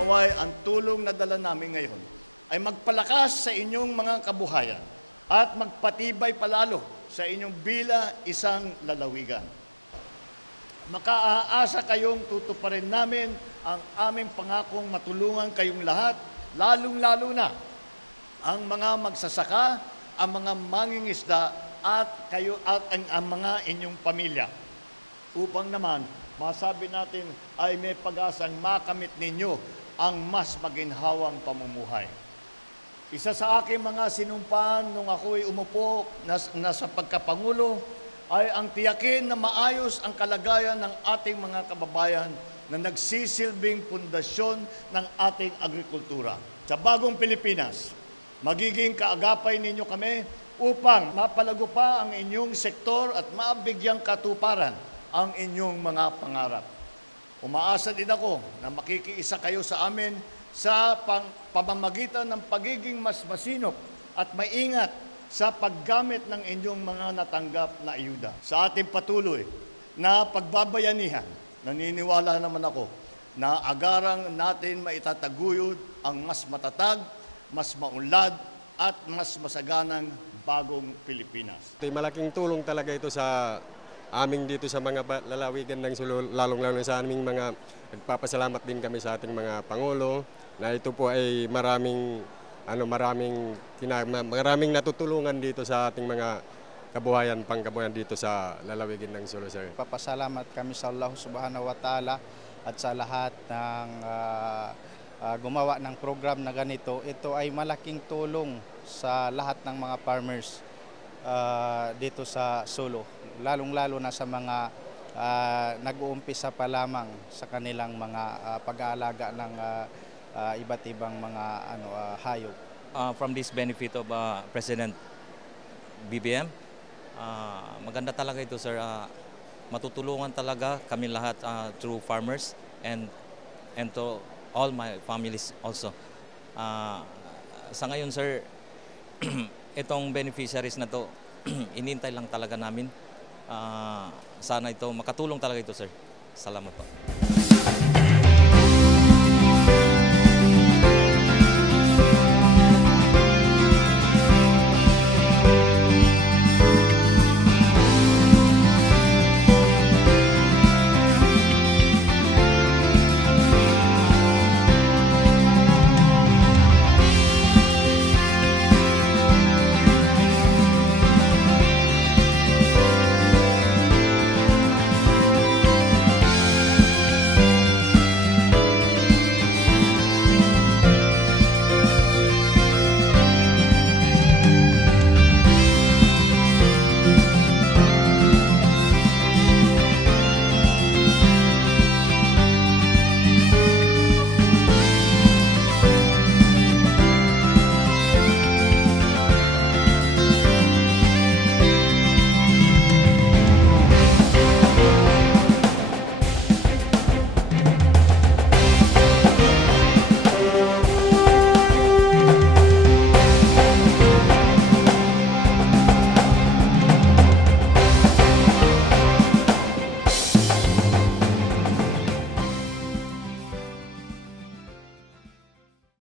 Naway ang tulong na dala namin ngayon ay magpalakas sa inyong mga kabuhayan at magpatibay palalo sa inyong bila isang lalawigan. Makaaasa kayong tutuparin namin ang aming pangakong matulungan kayong lahat, lalong-lalo na ang mga magsasaka, ang mga mangingisda at kayo at ang mga inyong pamilya. Upang naman masabi natin ay may pag-asang makamit ninyo ang mas maginhawang pamumuhay. Isa sa aking mga sinumpaan nung ako'y umupo sa pagkapangulo ay ang tiyakin na maayos ang kalagayan ng ating mga kababayan na nagsisilbing pundasyon ng ating agrikultura. Sa bagong Pilipinas, magiging kaagapay ninyo kami upang mapalago pa ang inyong sektor at mabigyang katuparan ang inyong mga pangarap. Umaasa din ako na makikiisa kayo sa amin sa pamamagitan ng pagiging mas masinop at maingat sa paggamit ng inyong mga natanggap na ayuda. Sa ating patuloy na pagbabayanihan, naniniwala naman ako na agarang natin maitataguyod ang mas matatag, mas maunlad at mas masaganang bagong Pilipinas. Malaking tulong talaga ito sa aming dito sa mga lalawigan ng Sulu, lalong-lalo sa aming mga nagpapasalamat din kami sa ating mga Pangulo na ito po ay maraming natutulungan dito sa ating mga pangkabuhayan dito sa lalawigan ng Sulu, sir. Papasalamat kami sa Allah Subhanahu wa Ta'ala at sa lahat ng gumawa ng program na ganito. Ito ay malaking tulong sa lahat ng mga farmers dito sa Sulu, lalong-lalo na sa mga nag-uumpisa pa lamang sa kanilang mga pag-aalaga ng iba't ibang mga hayop. From this benefit of President BBM, maganda talaga ito, sir. Matutulungan talaga kami lahat through farmers and to all my families also. Sa ngayon, sir, itong beneficiaries na to, inintay lang talaga namin. Sana ito, makatulong talaga ito, sir. Salamat po.